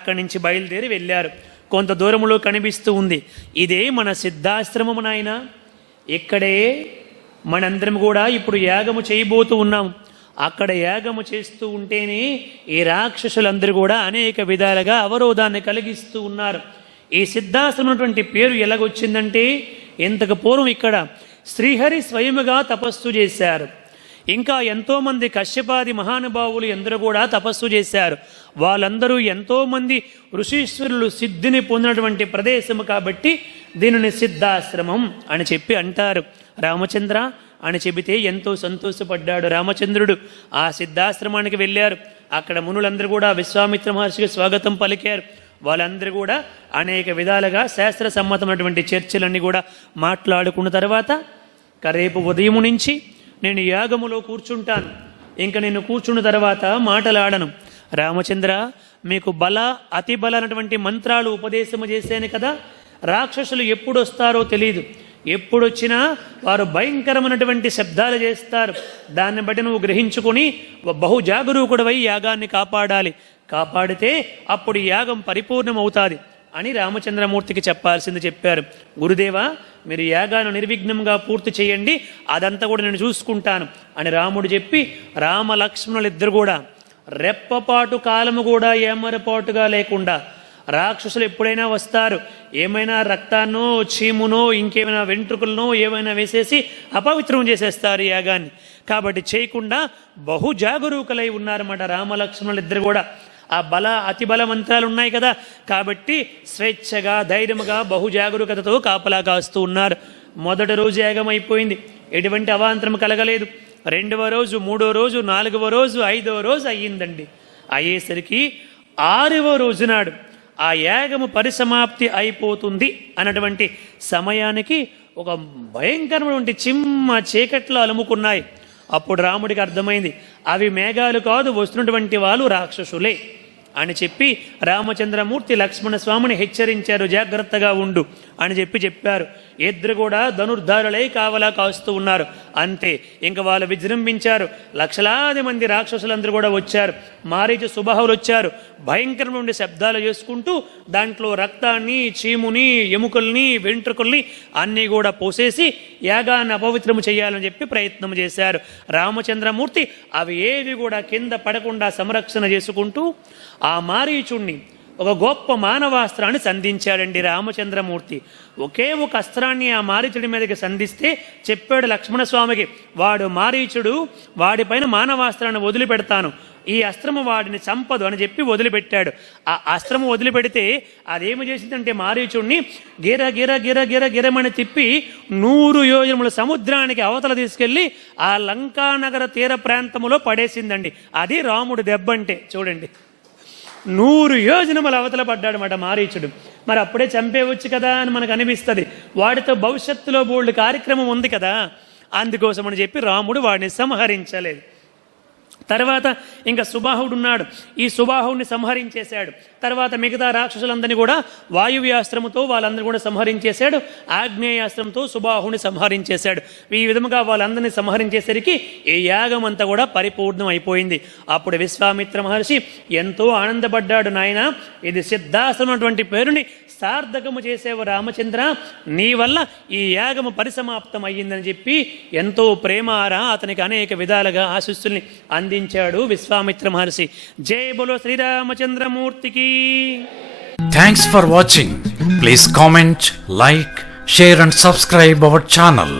అక్కడి నుంచి బయలుదేరి వెళ్ళారు. కొంత దూరంలో కనిపిస్తూ ఉంది, ఇదే మన సిద్ధాశ్రమము నాయన. ఇక్కడే మనందరం కూడా ఇప్పుడు యాగము చేయబోతూ ఉన్నాం. అక్కడ యాగము చేస్తూ ఉంటేనే ఈ రాక్షసులందరూ కూడా అనేక విధాలుగా అవరోధాన్ని కలిగిస్తూ ఉన్నారు. ఈ సిద్ధాశ్రమం అటువంటి పేరు ఎలాగొచ్చిందంటే, ఇంతకు పూర్వం ఇక్కడ శ్రీహరి స్వయముగా తపస్సు చేశారు. ఇంకా ఎంతోమంది కశ్యపాది మహానుభావులు ఎందరూ కూడా తపస్సు చేశారు. వాళ్ళందరూ ఎంతోమంది ఋషీశ్వరులు సిద్ధిని పొందినటువంటి ప్రదేశము కాబట్టి దీనిని సిద్ధాశ్రమం అని చెప్పి అంటారు. రామచంద్ర అని చెబితే ఎంతో సంతోషపడ్డాడు రామచంద్రుడు. ఆ సిద్ధాశ్రమానికి వెళ్ళారు. అక్కడ మునులందరూ కూడా విశ్వామిత్ర మహర్షికి స్వాగతం పలికారు. వాళ్ళందరూ కూడా అనేక విధాలుగా శాస్త్ర సమ్మతమైనటువంటి చర్చలన్నీ కూడా మాట్లాడుకున్న తర్వాత, రేపు ఉదయం నుంచి నేను యాగములో కూర్చుంటాను, ఇంకా నేను కూర్చున్న తర్వాత మాటలాడను. రామచంద్ర, మీకు బల అతి బల అన్నటువంటి మంత్రాలు ఉపదేశము చేశాను కదా, రాక్షసులు ఎప్పుడు వస్తారో తెలియదు. ఎప్పుడొచ్చినా వారు భయంకరమైనటువంటి శబ్దాలు చేస్తారు. దాన్ని బట్టి నువ్వు గ్రహించుకుని బహు జాగరూకుడవై యాగాన్ని కాపాడాలి. కాపాడితే అప్పుడు యాగం పరిపూర్ణమవుతుంది అని రామచంద్రమూర్తికి చెప్పాల్సింది చెప్పారు. గురుదేవా, మీరు యాగాన్ని నిర్విఘ్నంగా పూర్తి చేయండి, అదంతా కూడా నేను చూసుకుంటాను అని రాముడు చెప్పి, రామలక్ష్మణులిద్దరు కూడా రెప్పపాటు కాలము కూడా ఏమరపాటుగా లేకుండా, రాక్షసులు ఎప్పుడైనా వస్తారు, ఏమైనా రక్తాన్నో చీమునో ఇంకేమైనా వెంట్రుకలనో ఏమైనా వేసేసి అపవిత్రం చేసేస్తారు యాగాన్ని. కాబట్టి చేయకుండా బహు జాగరూకులై ఉన్నారన్నమాట రామలక్ష్మణులిద్దరు కూడా. ఆ బల అతి బల మంత్రాలు ఉన్నాయి కదా, కాబట్టి స్వేచ్ఛగా ధైర్యముగా బహు జాగరూకతతో కాపలా కాస్తూ ఉన్నారు. మొదటి రోజు యాగం అయిపోయింది, ఎటువంటి అవాంతరం కలగలేదు. 2వ రోజు, 3వ రోజు, 4వ రోజు, 5వ రోజు అయ్యిందండి. అయ్యేసరికి 6వ రోజు నాడు ఆ యాగము పరిసమాప్తి అయిపోతుంది అన్నటువంటి సమయానికి ఒక భయంకరమైనటువంటి చిమ్మ చీకట్లో అలుముకున్నాయి. అప్పుడు రాముడికి అర్థమైంది, అవి మేఘాలు కాదు, వస్తున్నటువంటి వాళ్ళు రాక్షసులే అని చెప్పి రామచంద్రమూర్తి లక్ష్మణస్వామిని హెచ్చరించారు, జాగ్రత్తగా ఉండు అని చెప్పారు. ఇద్దరు కూడా ధనుర్ధారులై కావలా కాస్తూ ఉన్నారు. అంతే, ఇంక వాళ్ళు విజృంభించారు. లక్షలాది మంది రాక్షసులందరూ కూడా వచ్చారు. మారీచ సుబాహులు వచ్చారు. భయంకరమైన శబ్దాలు చేసుకుంటూ దాంట్లో రక్తాన్ని, చీముని, ఎముకల్ని, వెంట్రుకల్ని అన్నీ కూడా పోసేసి యాగాన్ని అపవిత్రము చేయాలని చెప్పి ప్రయత్నం చేశారు. రామచంద్రమూర్తి అవి ఏవి కూడా కింద పడకుండా సంరక్షణ చేసుకుంటూ ఆ మారీచుణ్ణి ఒక గొప్ప మానవాస్త్రాన్ని సంధించాడండి రామచంద్రమూర్తి. ఒకే ఒక అస్త్రాన్ని ఆ మారీచుడి మీదకి సంధిస్తే చెప్పాడు లక్ష్మణస్వామికి, వాడు మారీచుడు, వాడిపైన మానవాస్త్రాన్ని వదిలిపెడతాను, ఈ అస్త్రము వాడిని చంపదు అని చెప్పి వదిలిపెట్టాడు. ఆ అస్త్రము వదిలిపెడితే అదేమి చేసిందంటే మారీచుడిని గిర గిర గిర గిర గిరమని తిప్పి 100 యోజనముల సముద్రానికి అవతల తీసుకెళ్ళి ఆ లంకానగర తీర ప్రాంతములో పడేసిందండి. అది రాముడు దెబ్బంటే. చూడండి, 100 యోజనముల అవతల పడ్డాడన్నమాట మారీచుడు. మరి అప్పుడే చంపేవచ్చు కదా అని మనకు అనిపిస్తుంది. వాడితో భవిష్యత్తులో బోల్డ్ కార్యక్రమం ఉంది కదా, అందుకోసమని చెప్పి రాముడు వాడిని సంహరించలేదు. తర్వాత ఇంకా సుబాహుడు ఉన్నాడు. ఈ సుబాహుడిని సంహరించేశాడు. తర్వాత మిగతా రాక్షసులందరినీ కూడా వాయువ్యాస్త్రముతో వాళ్ళందరినీ కూడా సంహరించేశాడు. ఆగ్నేయాస్త్రంతో సుబాహుని సంహరించేశాడు. ఈ విధముగా వాళ్ళందరినీ సంహరించేసరికి ఈ యాగం అంతా కూడా పరిపూర్ణం అయిపోయింది. అప్పుడు విశ్వామిత్ర మహర్షి ఎంతో ఆనందపడ్డాడు. నాయన, ఇది సిద్ధాశ్రమం అటువంటి పేరుని సార్థకము చేసేవ రామచంద్ర, నీ వల్ల ఈ యాగము పరిసమాప్తం అయ్యిందని చెప్పి ఎంతో ప్రేమారా అతనికి అనేక విధాలుగా ఆశీస్సుల్ని అందించాడు విశ్వామిత్ర మహర్షి. జై బోలో శ్రీరామచంద్రమూర్తికి. Thanks for watching. Please comment, like, share and subscribe our channel.